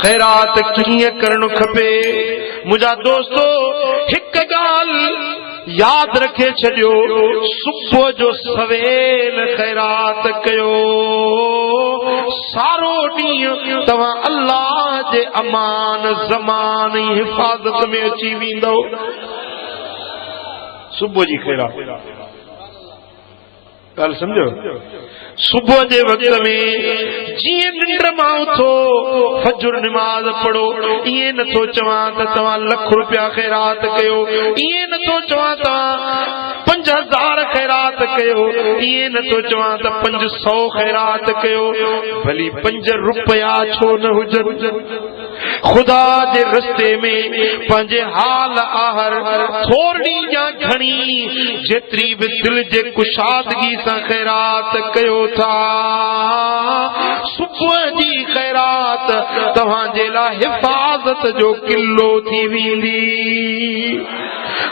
खैरात कीअं करणु खपे। मुंहिंजा दोस्तो हिक ॻाल्हि याद रखे छॾियो, सुबुह जो सवेल खैरात कयो। सारो ॾींहुं तव्हां अल्लाह जे अमान ज़मान जी हिफ़ाज़त में अची वेंदो। सुबुह जी खैरात ॻाल्हि सम्झो। सुबुह जे वक़्त में जीअं निंड मां उथो फजर नमाज पढ़ो, इएं नथो चवां त तव्हां लख रुपया खैरात कयो, इएं नथो चवां तव्हां 5000 खैरात कयो, इएं नथो चवां त 500 खैरात कयो, भली 5 रुपया छो न हुजनि। खुदा जे रस्ते में पंहिंजे हाल आहर थोरी या घणी जेतिरी बि दिल जे कुशादगी सां खैरात कयो था, सुबुह जी खैरात तव्हांजे लाइ हिफ़ाज़त जो किलो थी वेंदी।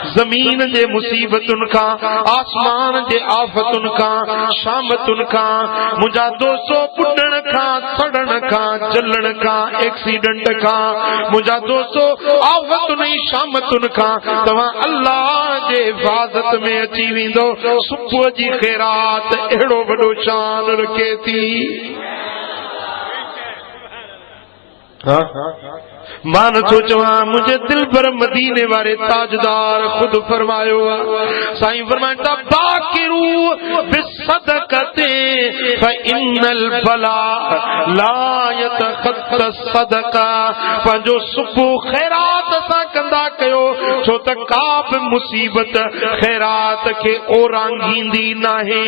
ज़मीन जे मुसीबतुनि खां, आसमान जे आफ़तुनि खां, शामतुनि खां, मुंहिंजा दोस्तो ॿुॾण खां, सड़ण खां, जलण खां, एक्सीडेंट खां, मुंहिंजा दोस्तो आफ़तुनि शामतुनि खां तव्हां अल्लाह जे हिफ़ाज़त में अची वेंदो। सुबुह जी खैरात अहिड़ो वॾो शान रखे थी। मां नथो चवां, मुंहिंजे दिल भर मदीने वारे ताजदार खुद फरमायो आहे। साईं फरमाइनि था बाकिरू बिसदक़ते फइन्नल बला ला यतखत्त सदका। पंहिंजो सुबुह खैरात सां कंदा कयो, छो त का बि मुसीबत खैरात खे ओरांगींदी नाहे,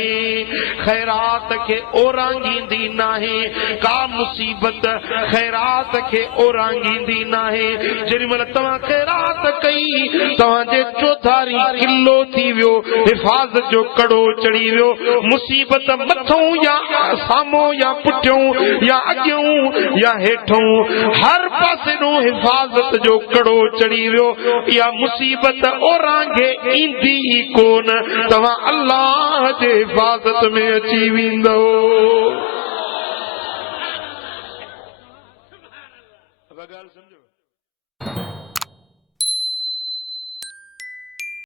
खैरात खे ओरांगींदी नाहे। का मुसीबत खैरात खे ओरांगींदी नाहे। जेॾीमहिल तव्हां खैरात कई, तव्हांजे चौधारी किलो थी वियो, हिफ़ाज़त जो कड़ो चढ़ी वियो। मुसीबत मथों या साम्हूं या पुठियों या अॻियों या हेठों, हर पासे नो हिफ़ाज़त जो कड़ो चढ़ी वियो। इहा मुसीबत ओरांगे ईंदी ई कोन, तव्हां अल्लाह जे हिफ़ाज़त में अची वेंदो।